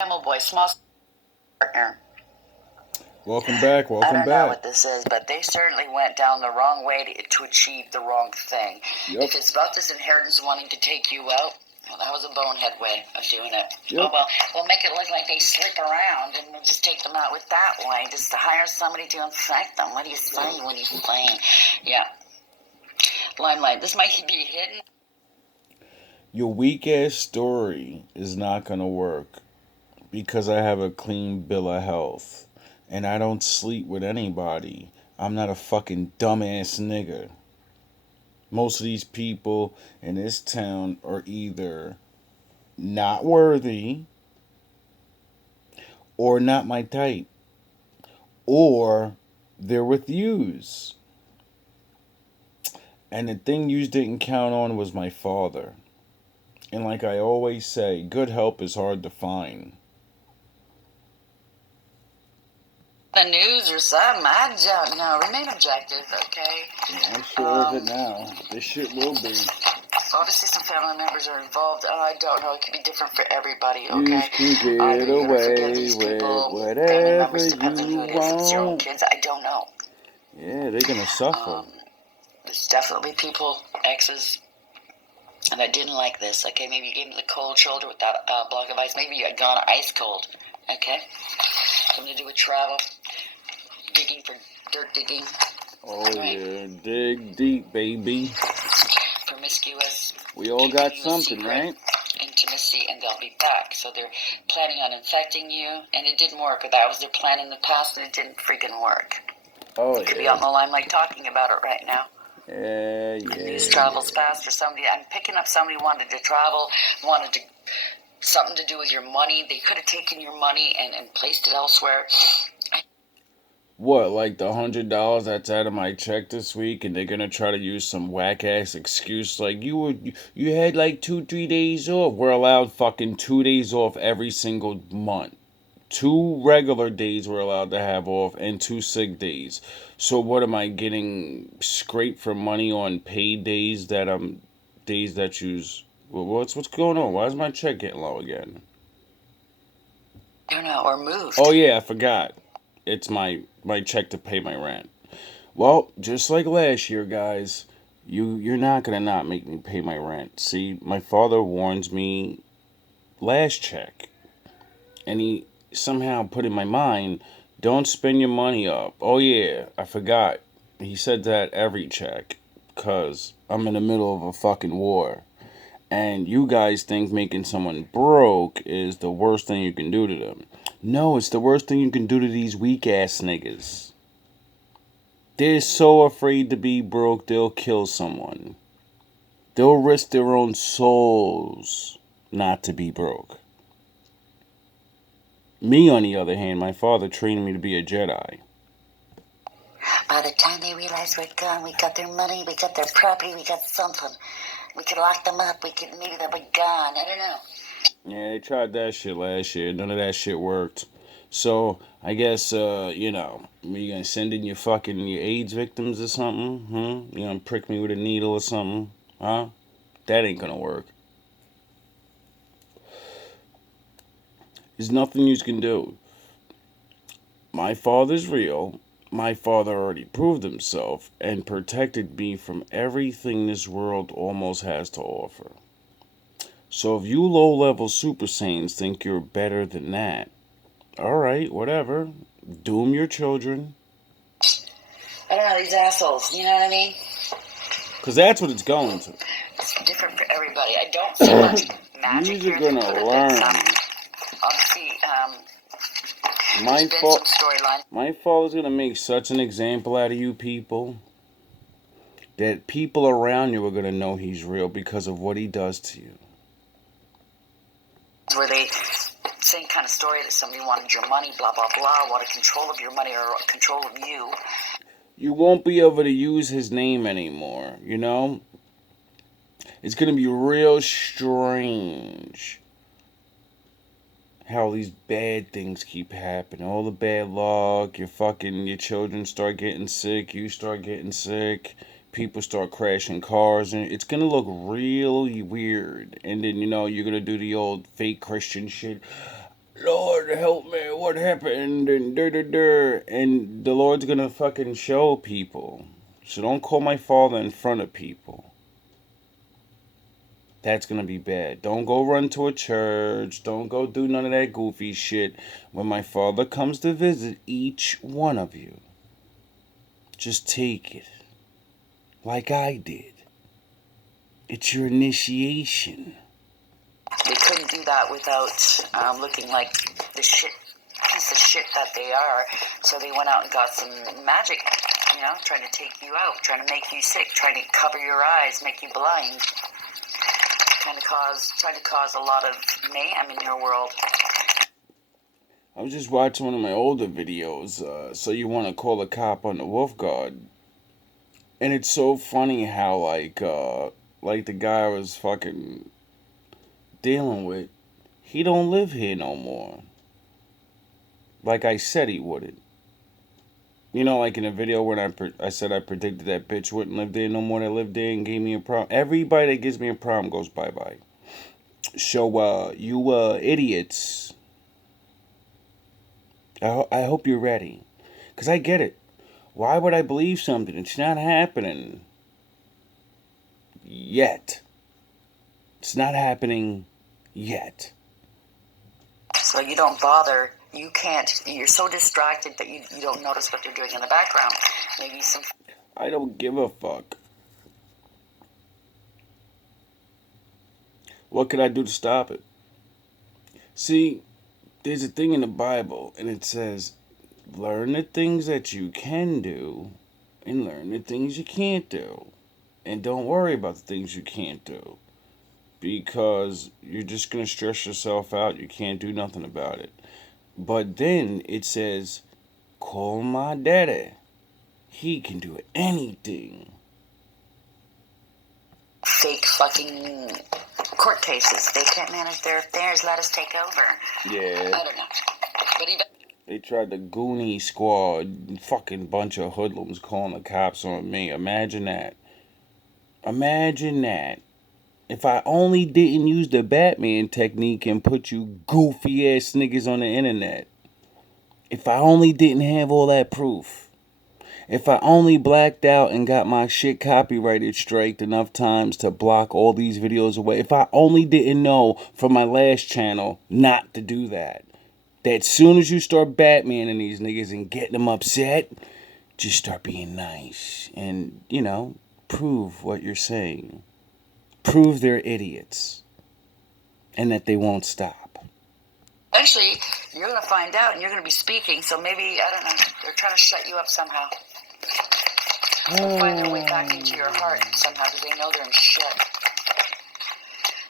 Camel Boy, small partner. Welcome back. I don't know what this is, but they certainly went down the wrong way to achieve the wrong thing. Yep. If it's about this inheritance wanting to take you out, well, that was a bonehead way of doing it. Yep. Oh, well, we'll make it look like they slip around, and we'll just take them out with that way, just to hire somebody to infect them. What do you say? What do you say? Yeah. Limelight, this might be hidden. Your weak-ass story is not going to work because I have a clean bill of health. And I don't sleep with anybody. I'm not a fucking dumbass nigga. Most of these people in this town are either not worthy or not my type. Or they're with yous. And the thing yous didn't count on was my father. And like I always say, good help is hard to find. The news or something, I don't know. Remain objective, okay? Yeah, I'm sure of it now. This shit will be. Obviously, some family members are involved. I don't know. It could be different for everybody, okay? You can get away with whatever you It's your own want. kids. I don't know. Yeah, they're gonna suffer. There's definitely people, exes, and I didn't like this, okay? Maybe you gave me the cold shoulder with that block of ice. Maybe you had gone ice cold, okay? Something to do with travel, digging for dirt digging. Oh, right. Yeah, dig deep, baby. Promiscuous. We all got something, right? Intimacy, and they'll be back. So they're planning on infecting you, and it didn't work. Or that was their plan in the past, and it didn't freaking work. Oh, you could be on the limelight talking about it right now. Yeah. The news travels fast, or somebody. I'm picking up somebody wanted to travel, wanted to something to do with your money. They could have taken your money and placed it elsewhere. What, like the $100 that's out of my check this week, and they're gonna try to use some whack ass excuse like you had like 2-3 days off. We're allowed fucking 2 days off every single month. 2 regular days we're allowed to have off, and 2 sick days. So what am I getting scraped for money on paid days that use? What's going on? Why is my check getting low again? I don't know, or moved. Oh yeah, I forgot. It's my check to pay my rent. Well, just like last year, guys, you're not gonna not make me pay my rent. See, my father warns me last check, and he somehow put in my mind, don't spend your money up. Oh yeah, I forgot. He said that every check, cause I'm in the middle of a fucking war. And you guys think making someone broke is the worst thing you can do to them. No, it's the worst thing you can do to these weak ass niggas. They're so afraid to be broke, they'll kill someone. They'll risk their own souls not to be broke. Me, on the other hand, my father trained me to be a Jedi. By the time they realize we're gone, we got their money, we got their property, we got something. We could lock them up, maybe they'll be gone, I don't know. Yeah, they tried that shit last year. None of that shit worked. So, I guess, you gonna send in your AIDS victims or something? You gonna prick me with a needle or something? Huh? That ain't gonna work. There's nothing you can do. My father's real. My father already proved himself and protected me from everything this world almost has to offer. So if you low-level Super Saiyans think you're better than that, alright, whatever. Doom your children. I don't know, these assholes, you know what I mean? Because that's what it's going to. It's different for everybody. I don't see much magic You're here. gonna learn. Obviously, my father's gonna make such an example out of you people that people around you are gonna know he's real because of what he does to you. Where they same kind of story that somebody wanted your money, blah blah blah, wanted control of your money or control of you. You won't be able to use his name anymore, you know? It's gonna be real strange how these bad things keep happening. All the bad luck, your children start getting sick, you start getting sick, people start crashing cars, and it's gonna look really weird. And then, you're gonna do the old fake Christian shit. Lord, Lord, help me, what happened, and and the Lord's gonna fucking show people. So don't call my father in front of people. That's gonna be bad. Don't go run to a church. Don't go do none of that goofy shit. When my father comes to visit each one of you, just take it. Like I did. It's your initiation. They couldn't do that without looking like the piece of shit that they are. So they went out and got some magic, trying to take you out, trying to make you sick, trying to cover your eyes, make you blind. Trying to cause a lot of mayhem in your world. I was just watching one of my older videos, so you want to call a cop on the Wolf Guard. And it's so funny how, like the guy I was fucking dealing with, he don't live here no more. Like I said he wouldn't. Like in a video when I said I predicted that bitch wouldn't live there no more that lived there and gave me a problem. Everybody that gives me a problem goes bye-bye. So, you idiots, I hope you're ready. Because I get it. Why would I believe something? It's not happening yet. It's not happening yet. So you don't bother. You can't. You're so distracted that you don't notice what they're doing in the background. Maybe some... I don't give a fuck. What can I do to stop it? See, there's a thing in the Bible, and it says, learn the things that you can do, and learn the things you can't do. And don't worry about the things you can't do. Because you're just going to stress yourself out. You can't do nothing about it. But then it says, call my daddy. He can do anything. Fake fucking court cases. They can't manage their affairs. Let us take over. Yeah. I don't know. But even... They tried the Goonie Squad, fucking bunch of hoodlums calling the cops on me. Imagine that. Imagine that. If I only didn't use the Batman technique and put you goofy ass niggas on the internet. If I only didn't have all that proof. If I only blacked out and got my shit copyrighted striked enough times to block all these videos away. If I only didn't know from my last channel not to do that. That soon as you start Batmaning these niggas and getting them upset, just start being nice. And, prove what you're saying. Prove they're idiots. And that they won't stop. Eventually, you're going to find out and you're going to be speaking. So maybe, I don't know, they're trying to shut you up somehow. They'll find their way back into your heart somehow because they know they're in shit.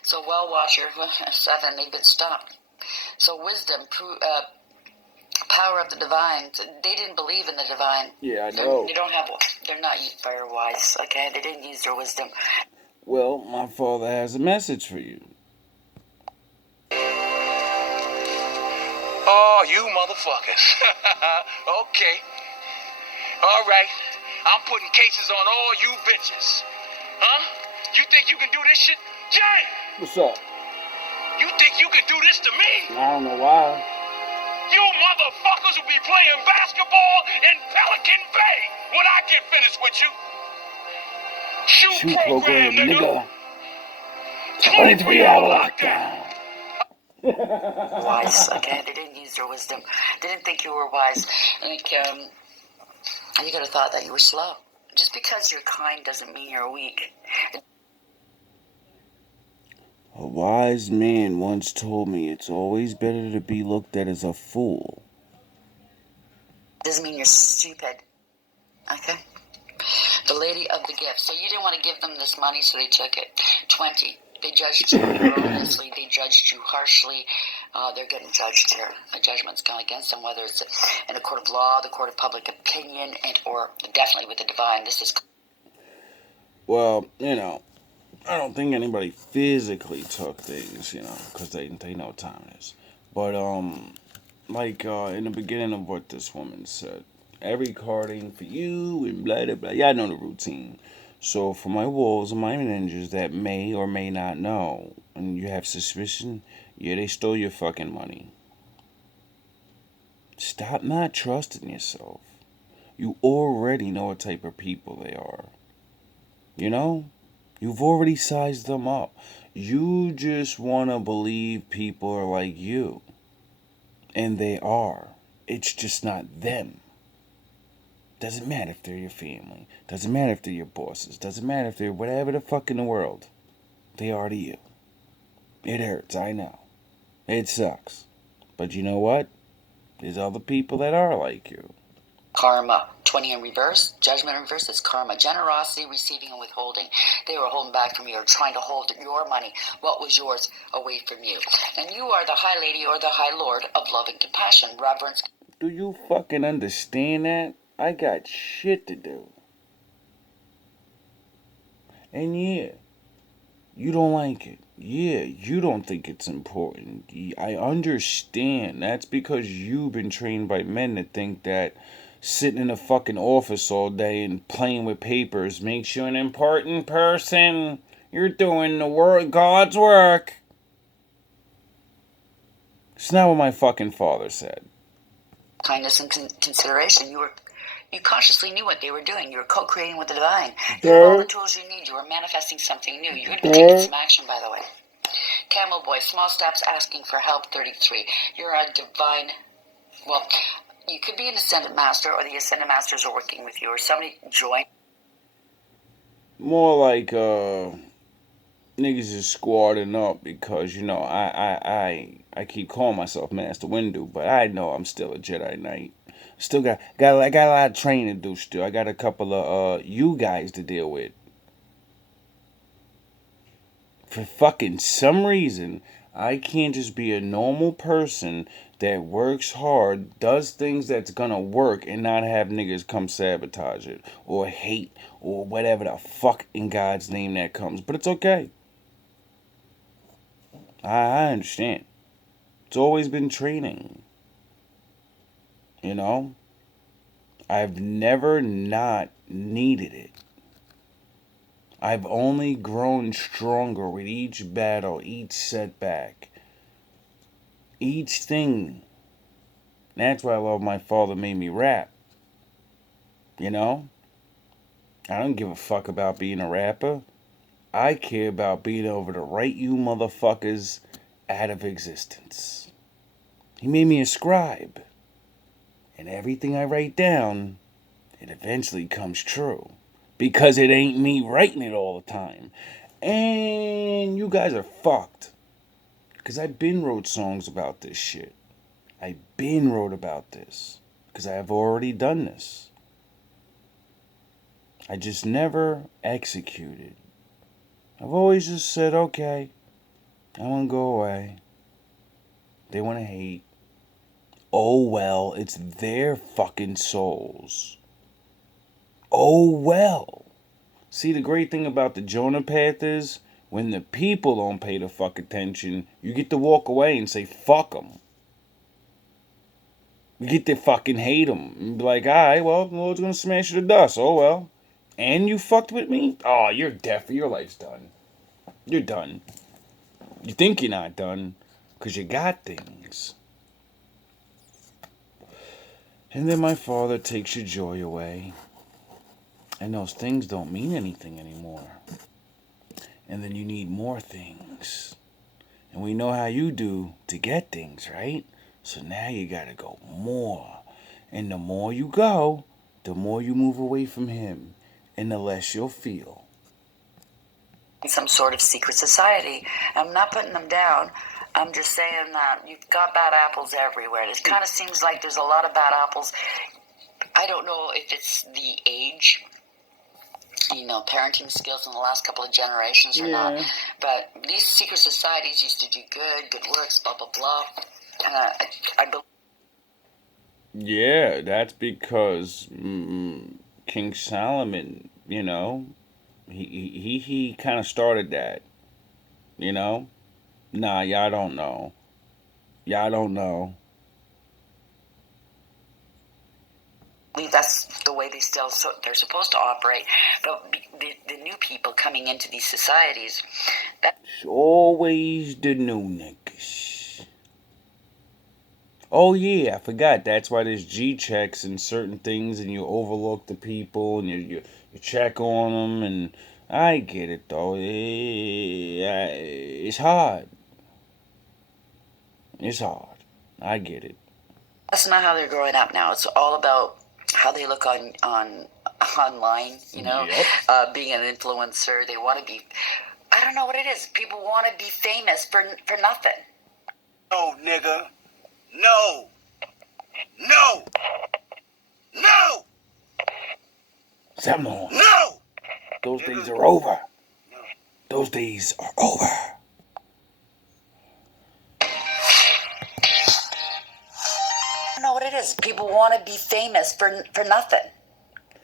So, Well Watcher 7, they've been stopped. So, wisdom, power of the divine. They didn't believe in the divine. Yeah, I know. They're not very wise, okay? They didn't use their wisdom. Well, my father has a message for you. Oh, you motherfuckers. Okay. All right. I'm putting cases on all you bitches. Huh? You think you can do this shit? Jay! What's up? You think you can do this to me? I don't know why. You motherfuckers will be playing basketball in Pelican Bay when I get finished with you. Shoot program, nigga. 23-hour lockdown. Wise, okay? They didn't use their wisdom. They didn't think you were wise. Like, you could have thought that you were slow. Just because you're kind doesn't mean you're weak. A wise man once told me it's always better to be looked at as a fool. Doesn't mean you're stupid. Okay? The lady of the gift. So you didn't want to give them this money, so they took it. 20. They judged you erroneously. They judged you harshly. They're getting judged here. A judgment's gone against them, whether it's in a court of law, the court of public opinion, or definitely with the divine. This is... Well, I don't think anybody physically took things, because they know what time it is. But, in the beginning of what this woman said, every card ain't for you, and blah, blah, blah. Yeah, I know the routine. So, for my wolves and my ninjas that may or may not know, and you have suspicion, yeah, they stole your fucking money. Stop not trusting yourself. You already know what type of people they are. You know? You've already sized them up. You just want to believe people are like you. And they are. It's just not them. Doesn't matter if they're your family. Doesn't matter if they're your bosses. Doesn't matter if they're whatever the fuck in the world. They are to you. It hurts, I know. It sucks. But you know what? There's other people that are like you. Karma. 20 in reverse. Judgment in reverse is karma. Generosity, receiving and withholding. They were holding back from you or trying to hold your money, what was yours, away from you. And you are the high lady or the high lord of love and compassion. Reverence. Do you fucking understand that? I got shit to do. And yeah, you don't like it. Yeah, you don't think it's important. I understand. That's because you've been trained by men to think that sitting in a fucking office all day and playing with papers makes you an important person. You're doing the work, God's work. It's not what my fucking father said. Kindness and consideration. You consciously knew what they were doing. You were co-creating with the divine. You have all the tools you need. You were manifesting something new. You're going to be taking some action, by the way. Camel Boy, small steps, asking for help, 33. You're a divine, well, you could be an ascended master, or the ascended masters are working with you, or somebody join. More like niggas is squatting up because, you know, I keep calling myself Master Windu, but I know I'm still a Jedi Knight. Still I got a lot of training to do still. I got a couple of you guys to deal with. For fucking some reason, I can't just be a normal person that works hard, does things that's gonna work, and not have niggas come sabotage it, or hate, or whatever the fuck in God's name that comes. But it's okay. I understand. It's always been training. You know? I've never not needed it. I've only grown stronger with each battle, each setback, each thing. That's why I love my father made me rap. You know? I don't give a fuck about being a rapper. I care about being able to write you motherfuckers out of existence. He made me a scribe. And everything I write down, it eventually comes true. Because it ain't me writing it all the time. And you guys are fucked. Because I've been wrote songs about this shit. I've been wrote about this. Because I have already done this. I just never executed. I've always just said, okay, I want to go away. They want to hate. Oh well, it's their fucking souls. Oh well. See, the great thing about the Jonah path is, when the people don't pay the fuck attention, you get to walk away and say, fuck them. You get to fucking hate them. And be like, alright, well, the Lord's gonna smash you to dust. Oh well. And you fucked with me? Oh, you're deaf. Your life's done. You're done. You think you're not done, because you got things. And then my father takes your joy away. And those things don't mean anything anymore. And then you need more things. And we know how you do to get things, right? So now you gotta go more. And the more you go, the more you move away from him. And the less you'll feel. Some sort of secret society. I'm not putting them down. I'm just saying that you've got bad apples everywhere. It kind of seems like there's a lot of bad apples. I don't know if it's the age, parenting skills in the last couple of generations or not. But these secret societies used to do good works, blah, blah, blah. And I believe. Yeah, that's because King Solomon, he kind of started that, Nah, y'all don't know. Y'all don't know. That's the way they're supposed to operate. But the new people coming into these societies, it's always the new niggas. Oh yeah, I forgot. That's why there's G checks and certain things, and you overlook the people, and you check on them, and I get it though. It's hard. It's hard. I get it. That's not how they're growing up now. It's all about how they look on online. Yep. Being an influencer, they want to be. I don't know what it is. People want to be famous for nothing. No, nigga. No. No. No. Seminole. No. Those days are over. Those days are over. I don't know what it is. People want to be famous for nothing.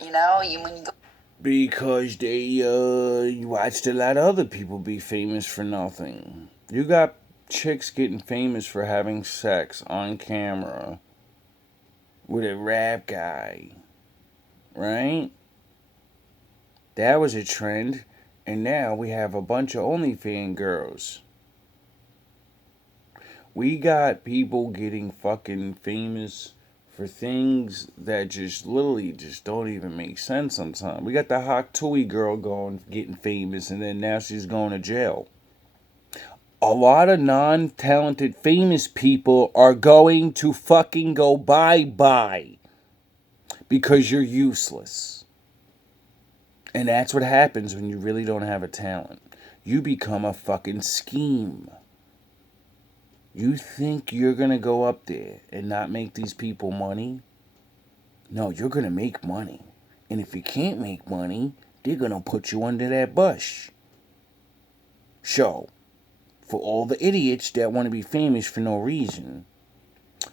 When you go. Because you watched a lot of other people be famous for nothing. You got chicks getting famous for having sex on camera with a rap guy, right? That was a trend, and now we have a bunch of OnlyFans girls. We got people getting fucking famous for things that just literally just don't even make sense sometimes. We got the Hawk Tui girl getting famous, and then now she's going to jail. A lot of non-talented famous people are going to fucking go bye-bye because you're useless. And that's what happens when you really don't have a talent. You become a fucking scheme. You think you're going to go up there and not make these people money? No, you're going to make money. And if you can't make money, they're going to put you under that bush. So, for all the idiots that want to be famous for no reason,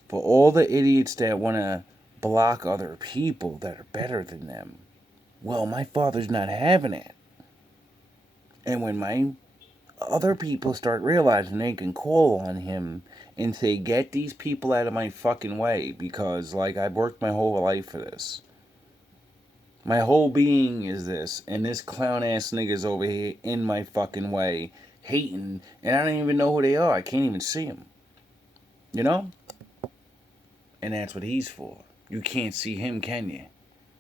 for all the idiots that want to block other people that are better than them, well, my father's not having it. And when my other people start realizing they can call on him and say, get these people out of my fucking way, because, like, I've worked my whole life for this. My whole being is this, and this clown-ass nigga's over here in my fucking way, hating, and I don't even know who they are. I can't even see them. You know? And that's what he's for. You can't see him, can you?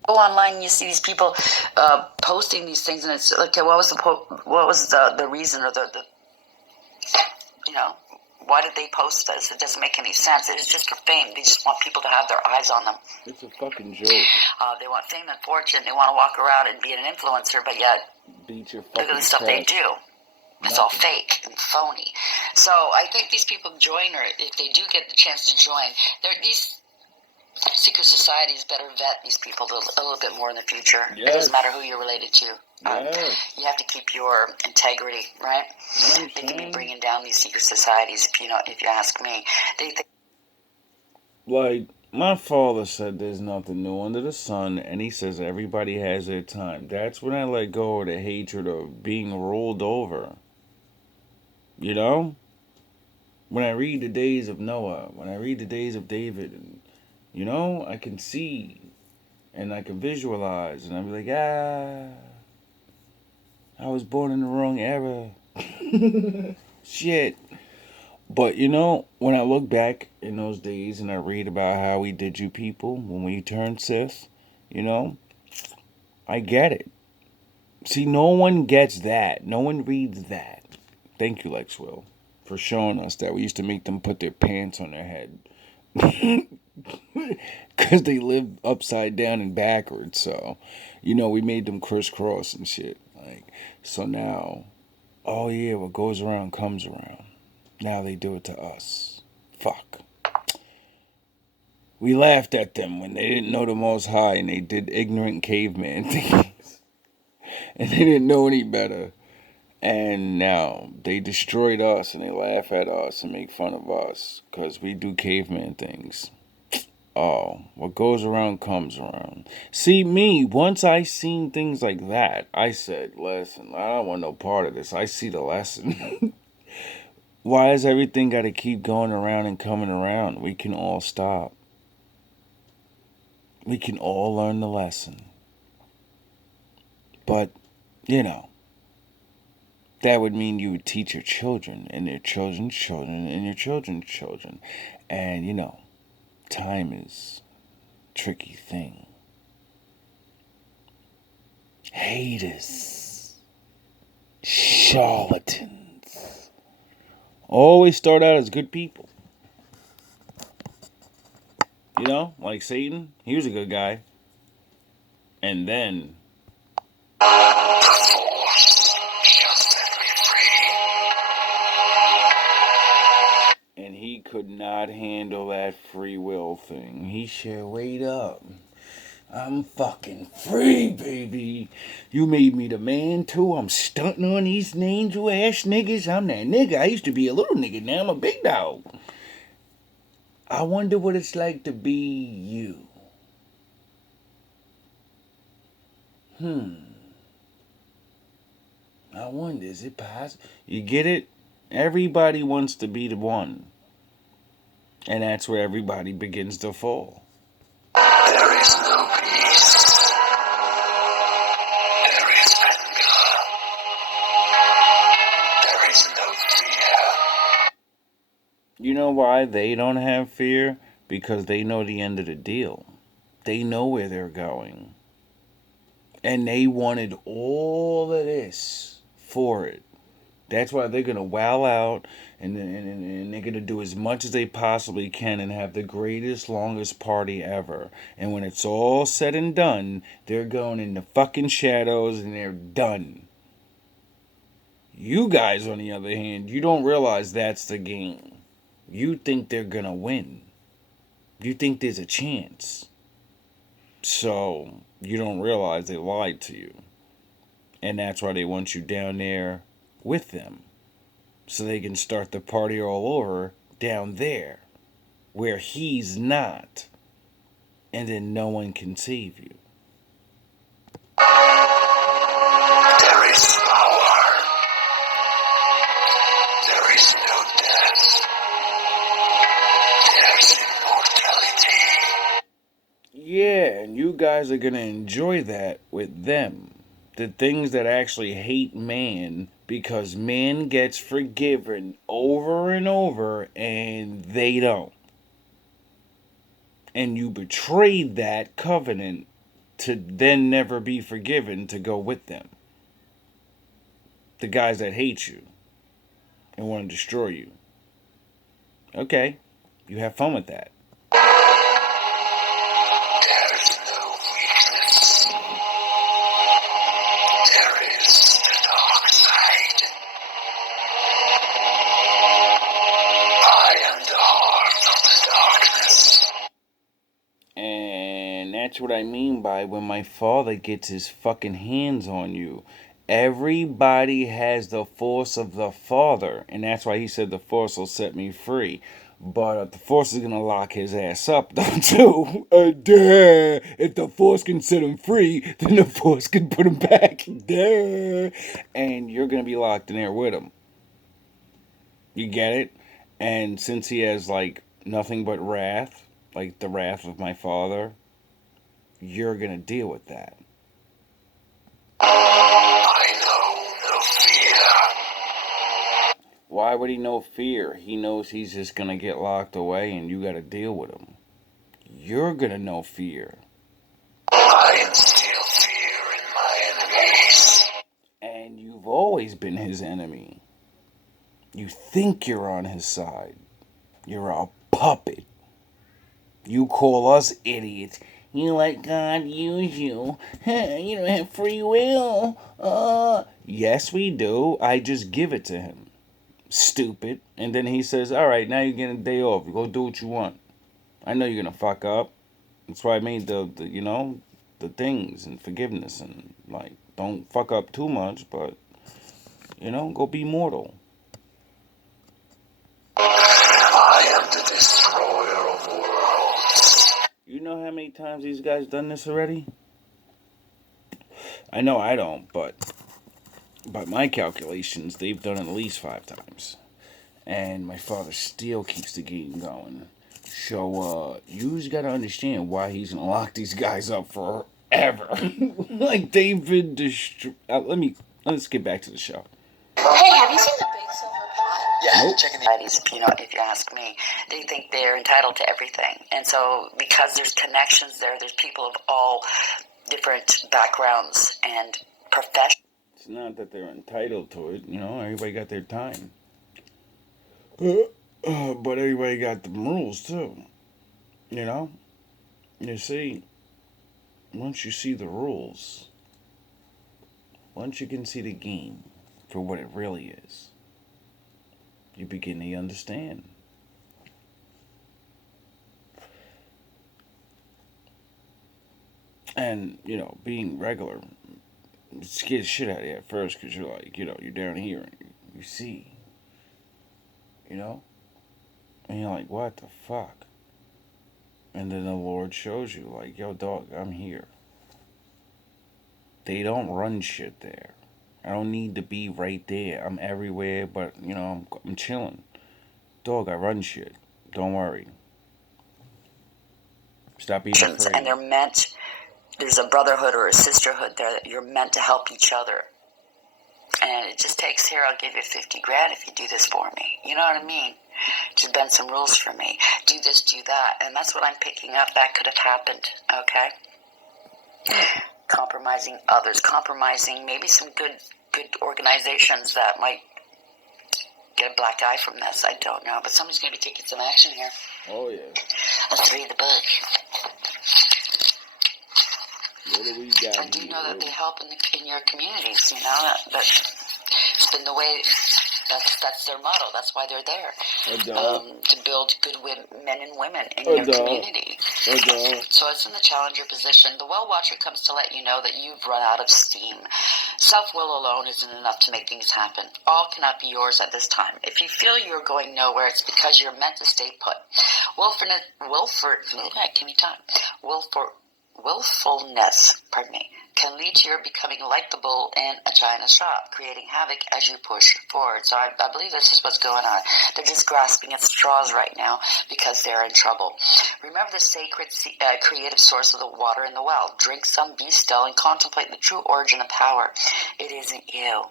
Go online and you see these people posting these things, and it's like, okay, what was the reason, or the why did they post this? It doesn't make any sense. It is just for fame. They just want people to have their eyes on them. It's a fucking joke. They want fame and fortune. They want to walk around and be an influencer, but yet Beat your fucking look at the stuff they do. It's all fake and phony. So I think these people join, or if they do get the chance to join, these secret societies better vet these people a little bit more in the future. Yes. It doesn't matter who you're related to. Yes. You have to keep your integrity, right? They can be bringing down these secret societies, if you ask me. They think. Like, my father said there's nothing new under the sun, and he says everybody has their time. That's when I let go of the hatred of being rolled over. You know? When I read the days of Noah, when I read the days of David, and, I can see, and I can visualize, and I'll be like, I was born in the wrong era. Shit. But, when I look back in those days and I read about how we did you people when we turned Sith, I get it. See, no one gets that. No one reads that. Thank you, Lex Will, for showing us that we used to make them put their pants on their head. Because they lived upside down and backwards. So, we made them crisscross and shit. So now, oh yeah, what goes around comes around. Now they do it to us. Fuck. We laughed at them when they didn't know the Most High and they did ignorant caveman things. And they didn't know any better. And now they destroyed us and they laugh at us and make fun of us because we do caveman things. Oh, what goes around comes around. See, me, once I seen things like that, I said, listen, I don't want no part of this. I see the lesson. Why has everything got to keep going around and coming around? We can all stop. We can all learn the lesson. But, that would mean you would teach your children and their children's children and your children's children. And, Time is a tricky thing. Haters, charlatans, always start out as good people. You know, like Satan, he was a good guy. And then The Force shall set me free. and he could not handle that free will thing. He said, wait up. I'm fucking free, baby. You made me the man, too. I'm stunting on these angel ass niggas. I'm that nigga. I used to be a little nigga. Now I'm a big dog. I wonder what it's like to be you. I wonder, is it possible? You get it? Everybody wants to be the one. And that's where everybody begins to fall. There is no peace. There is anger. There is no fear. You know why they don't have fear? Because they know the end of the deal. They know where they're going. And they wanted all of this for it. That's why they're going to wow out and they're going to do as much as they possibly can and have the greatest, longest party ever. And when it's all said and done, they're going in the fucking shadows and they're done. You guys, on the other hand, you don't realize that's the game. You think they're going to win. You think there's a chance. So, you don't realize they lied to you. And that's why they want you down there with them. So they can start the party all over down there. Where he's not. And then no one can save you. There is power. There is no death. There's immortality. Yeah, and you guys are going to enjoy that with them. The things that actually hate man, because man gets forgiven over and over and they don't. And you betrayed that covenant to then never be forgiven to go with them. The guys that hate you and want to destroy you. Okay, you have fun with that. There is no weakness. There is the dark side. I am the heart of the darkness. And that's what I mean by when my father gets his fucking hands on you. Everybody has the force of the Father. And that's why he said the force will set me free. But the force is going to lock his ass up, though, too. Duh. If the force can set him free, then the force can put him back. Duh. And you're going to be locked in there with him. You get it? And since he has, like, nothing but wrath, like the wrath of my father, you're going to deal with that. I know no fear. Why would he know fear? He knows he's just going to get locked away and you got to deal with him. You're going to know fear. I instill fear in my enemies. And you've always been his enemy. You think you're on his side. You're a puppet. You call us idiots. You let God use you. You don't have free will. Yes, we do. I just give it to him. Stupid. And then he says, alright, now you're getting a day off. Go do what you want. I know you're going to fuck up. That's why I made the things and forgiveness. And, like, don't fuck up too much, but, go be mortal. I am the destroyer of worlds. You know how many times these guys done this already? I know I don't, but by my calculations, they've done it at least 5 times. And my father still keeps the game going. So, you just gotta understand why he's gonna lock these guys up forever. Like they've been let's get back to the show. Hey, have you seen the big silver pot? Yeah, Nope. If you ask me, they think they're entitled to everything. And so because there's connections there's people of all different backgrounds and professions. It's not that they're entitled to it. Everybody got their time. But everybody got the rules, too. You see, once you see the rules, once you can see the game for what it really is, you begin to understand. And, being regular, it scares the shit out of you at first because you're like, you're down here and you see, and you're like, what the fuck? And then the Lord shows you, like, yo, dog, I'm here. They don't run shit there. I don't need to be right there. I'm everywhere, but, I'm chilling. Dog, I run shit. Don't worry. Stop being afraid. And they're meant, there's a brotherhood or a sisterhood there that you're meant to help each other. And it just takes, here, I'll give you 50 grand if you do this for me. You know what I mean? Just bend some rules for me. Do this, do that. And that's what I'm picking up. That could have happened, okay? Compromising others. Compromising maybe some good organizations that might get a black eye from this. I don't know. But somebody's going to be taking some action here. Oh, yeah. Let's read the book. What do we got? I do know that they help in your communities, that it's been the way, that's their motto. That's why they're there. To build good men and women in your community. So it's in the challenger position. The well watcher comes to let you know that you've run out of steam. Self-will alone isn't enough to make things happen. All cannot be yours at this time. If you feel you're going nowhere, it's because you're meant to stay put. Willfulness, can lead to your becoming like the bull in a china shop, creating havoc as you push forward. So I believe this is what's going on. They're just grasping at straws right now because they're in trouble. Remember the sacred creative source of the water in the well. Drink some, be still, and contemplate the true origin of power. It isn't you.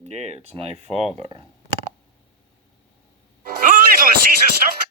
Yeah, it's my father. Little Caesar stuff.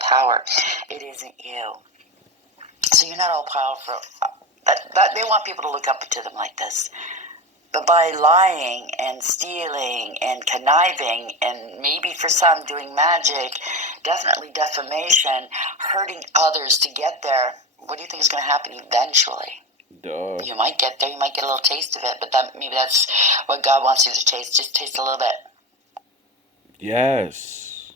Power. It isn't you. So you're not all powerful. They want people to look up to them like this. But by lying and stealing and conniving and maybe for some doing magic, definitely defamation, hurting others to get there, what do you think is going to happen eventually? Duh. You might get there. You might get a little taste of it, but maybe that's what God wants you to taste. Just taste a little bit. Yes.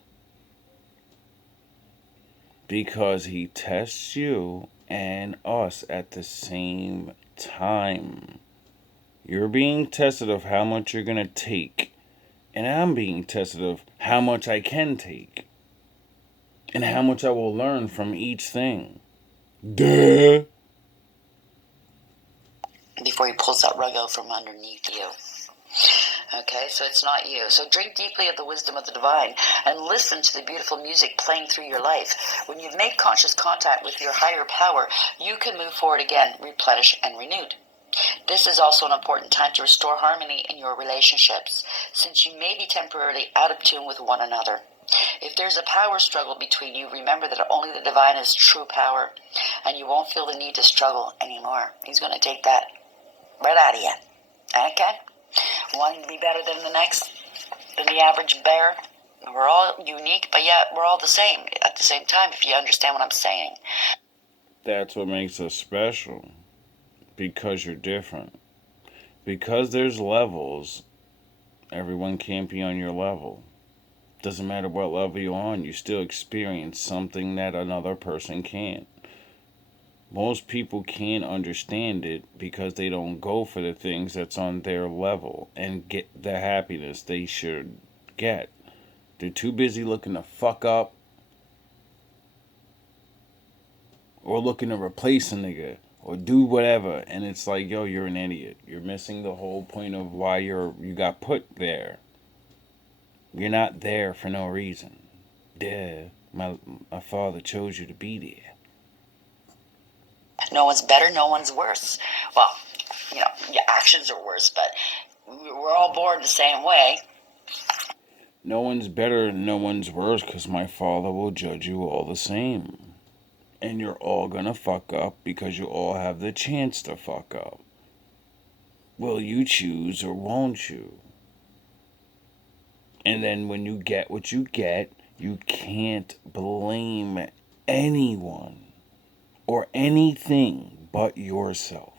Because he tests you and us at the same time. You're being tested of how much you're going to take. And I'm being tested of how much I can take. And how much I will learn from each thing. Duh. Before he pulls that rug out from underneath you. Okay, so it's not you. So drink deeply of the wisdom of the divine and listen to the beautiful music playing through your life. When you've made conscious contact with your higher power, you can move forward again, replenished and renewed. This is also an important time to restore harmony in your relationships, since you may be temporarily out of tune with one another. If there's a power struggle between you, remember that only the divine is true power, and you won't feel the need to struggle anymore. He's going to take that right out of you. Okay? Wanting to be better than the next? than the average bear. We're all unique, but yet we're all the same at the same time, if you understand what I'm saying. That's what makes us special. Because you're different. Because there's levels, everyone can't be on your level. Doesn't matter what level you're on, you still experience something that another person can't. Most people can't understand it because they don't go for the things that's on their level and get the happiness they should get. They're too busy looking to fuck up or looking to replace a nigga or do whatever, and it's like, yo, you're an idiot. You're missing the whole point of why you got put there. You're not there for no reason. Duh. My father chose you to be there. No one's better, no one's worse. Well, you know, your actions are worse, but we're all born the same way. No one's better, no one's worse, because my father will judge you all the same. And you're all gonna fuck up because you all have the chance to fuck up. Will you choose or won't you? And then when you get what you get, you can't blame anyone or anything but yourself.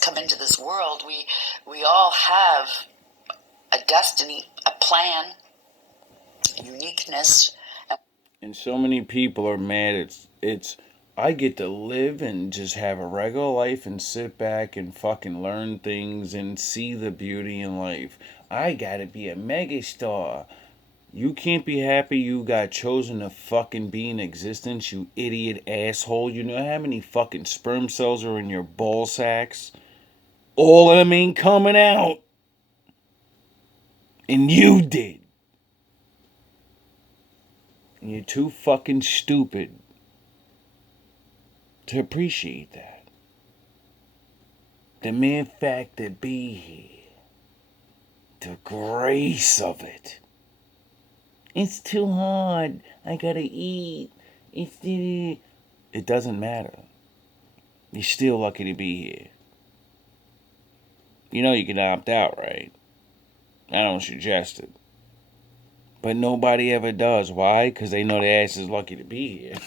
Come into this world, we all have a destiny, a plan, uniqueness. And so many people are mad. It's I get to live and just have a regular life and sit back and fucking learn things and see the beauty in life. I gotta be a megastar. You can't be happy you got chosen to fucking be in existence, you idiot asshole. You know how many fucking sperm cells are in your ball sacks? All of them ain't coming out. And you did. And you're too fucking stupid to appreciate that. The mere fact to be here. The grace of it. It's too hard. I gotta eat. It doesn't matter. You're still lucky to be here. You know you can opt out, right? I don't suggest it. But nobody ever does. Why? Because they know their ass is lucky to be here.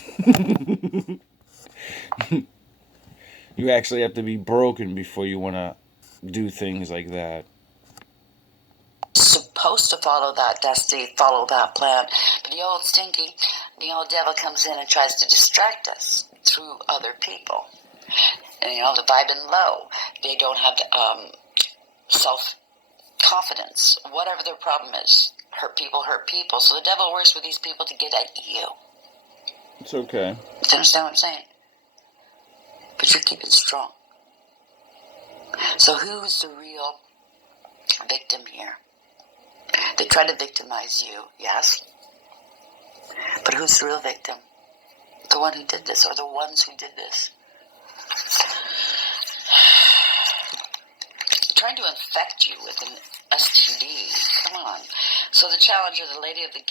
You actually have to be broken before you want to do things like that. Supposed to follow that destiny, follow that plan. But the old devil comes in and tries to distract us through other people. And, you know, the vibing low. They don't have self-confidence. Whatever their problem is. Hurt people. So the devil works with these people to get at you. It's okay. Do you understand what I'm saying? But you're keeping strong. So who's the real victim here? They try to victimize you, yes. But who's the real victim? The one who did this, or the ones who did this? Trying to infect you with an STD. Come on. So the challenger, the lady of the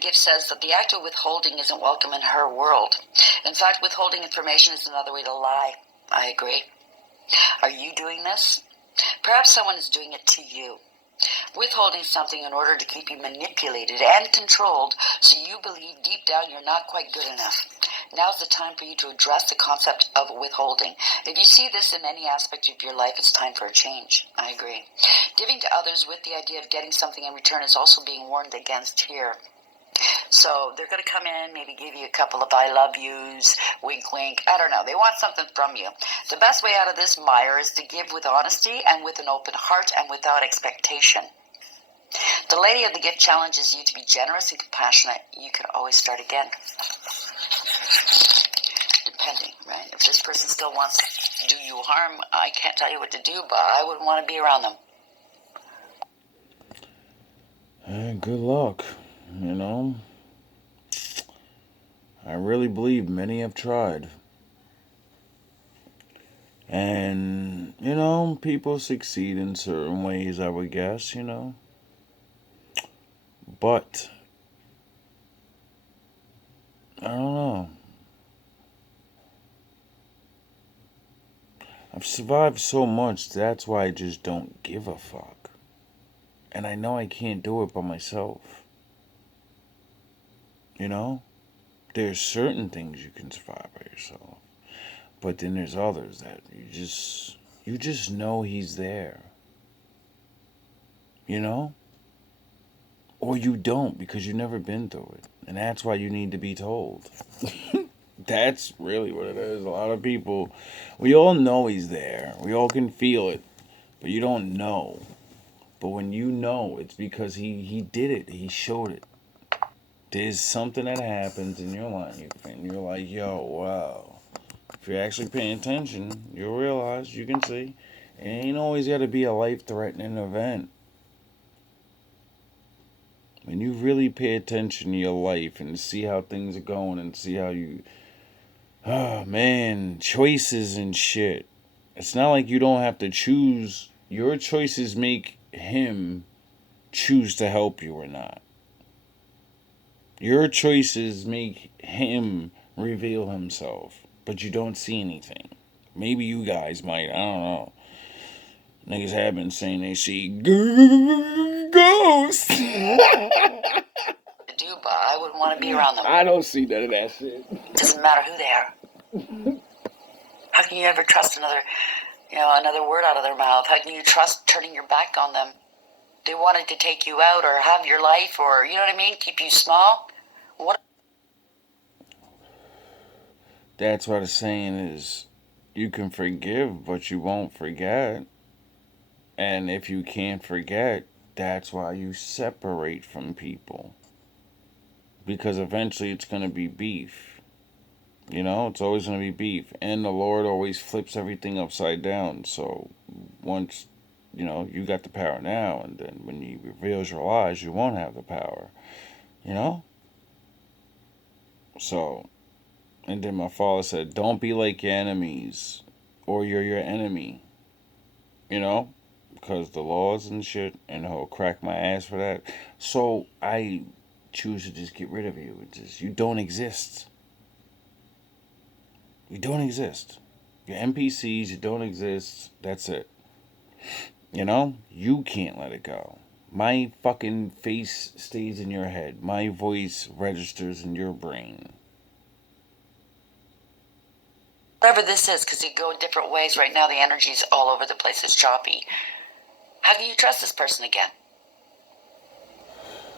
gift says that the act of withholding isn't welcome in her world. In fact, withholding information is another way to lie. I agree. Are you doing this? Perhaps someone is doing it to you. Withholding something in order to keep you manipulated and controlled so you believe deep down you're not quite good enough. Now's the time for you to address the concept of withholding. If you see this in any aspect of your life, it's time for a change. I agree. Giving to others with the idea of getting something in return is also being warned against here. So they're going to come in, maybe give you a couple of I love yous, wink, wink. I don't know. They want something from you. The best way out of this mire is to give with honesty and with an open heart and without expectation. The lady of the gift challenges you to be generous and compassionate. You can always start again. Depending, right? If this person still wants to do you harm, I can't tell you what to do, but I wouldn't want to be around them. Good luck, you know. I really believe many have tried. And, you know, people succeed in certain ways, I would guess, you know. But, I don't know. I've survived so much, that's why I just don't give a fuck. And I know I can't do it by myself. You know? There's certain things you can survive by yourself. But then there's others that you just know he's there. You know? Or you don't because you've never been through it. And that's why you need to be told. That's really what it is. A lot of people, we all know he's there. We all can feel it. But you don't know. But when you know, it's because he did it. He showed it. There's something that happens in your life, and you're like, yo, wow. If you're actually paying attention, you'll realize, you can see, it ain't always got to be a life-threatening event. When you really pay attention to your life and see how things are going and see how you, oh man, choices and shit. It's not like you don't have to choose. Your choices make him choose to help you or not. Your choices make him reveal himself, but you don't see anything. Maybe you guys might, I don't know. Niggas have been saying they see ghosts. To do, but I wouldn't want to be around them. I don't see none of that shit. Doesn't matter who they are. How can you ever trust another word out of their mouth? How can you trust turning your back on them? They wanted to take you out or have your life or, you know what I mean, keep you small. What? That's what the saying is, you can forgive, but you won't forget. And if you can't forget, that's why you separate from people. Because eventually it's going to be beef. You know, it's always going to be beef. And the Lord always flips everything upside down. So once, you got the power now, and then when he reveals your lies, you won't have the power. You know? So, and then my father said, don't be like your enemies, or you're your enemy. You know? Because the laws and shit, and he'll crack my ass for that. So I choose to just get rid of you. It's just, you don't exist. You don't exist. Your NPCs, you don't exist. That's it. You know? You can't let it go. My fucking face stays in your head. My voice registers in your brain. Whatever this is, because you go in different ways right now, the energy's all over the place. It's choppy. How can you trust this person again?